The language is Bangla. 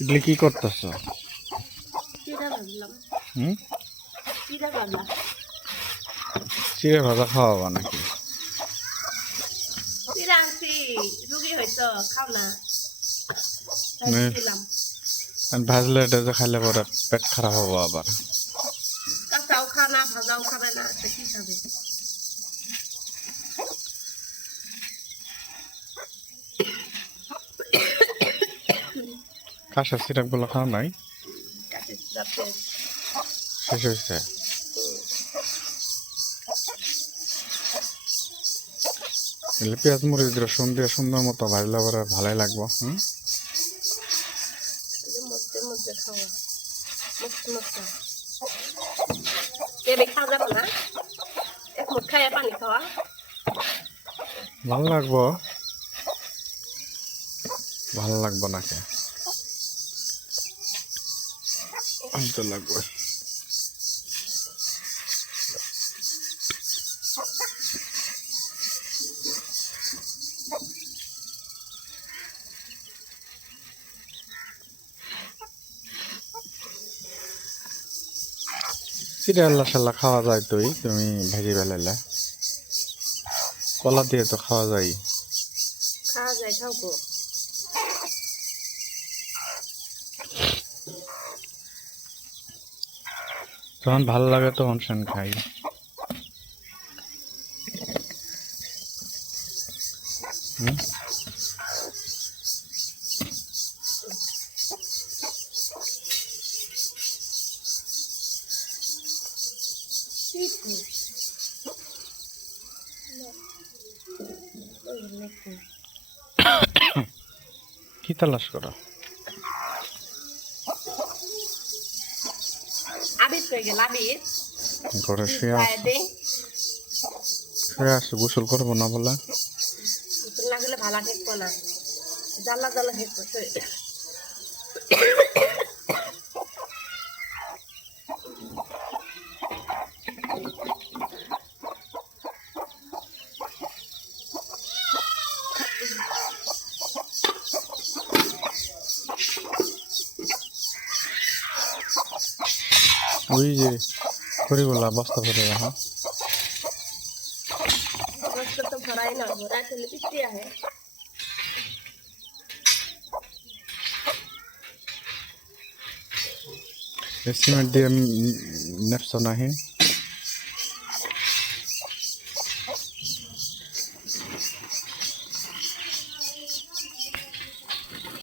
এগুলি কি করতেছ? চিড়া ভাজলাম। হুম, চিড়া ভাজা। চিড়ে ভাজা খাওয়াবা নাকি? চিড়া আনছি, রুগী হয়তো খাও না, তাই মানে দিলাম। ভাজলে এটা যে খাইলে পরে পেট খারাপ হবো আবার। কাঁচাও খা না, ভাজাও খাবে না, তো কি খাবে? কাঁচা সিরাপ গুলো খাওয়া নাই? কাঁচা চিড়া পেট। শেষ হয়েছে? এগুলি পেঁয়াজ মরিচ দিয়ে রসুন দিয়ে সুন্দর মতো ভাজলে পরে ভালোই লাগবো। হুম, মধ্যে মধ্যে খাওয়া মস্ত মস্ত এবে খাওয়া যাবে না, এক মুঠ খাইয়া পানি খাওয়া। ভালো লাগবো। ভালো লাগবো নাকি? তো লাগবে। চিড়ে আল্লাহ সাল্লাহ খাওয়া যায় তুই, তুমি ভেজে বেলাইলে কলা দিয়ে তো খাওয়া যায়। খাওয়া যায়, খাবো। যখন ভালো লাগে তখন সেন খাই। হুম, কি তালাশ করো? আবির কই গেল? আবির ঘরে শুয়ে খাইয়া আছে। দে। শুয়ে আছে, গোসল করবো না বলে। গোসল না গেলে ভালো ঠেকবো না, জ্বালা জ্বালা ঠেকবো শরীরে। ওই যে খড়িগুলা বস্তা ভরে রাখা। বস্তা তো ভরাই না, ভরাই ফেলে পিছিয়ে আহে। সিমেন্ট দিয়ে নেপছো নাহি?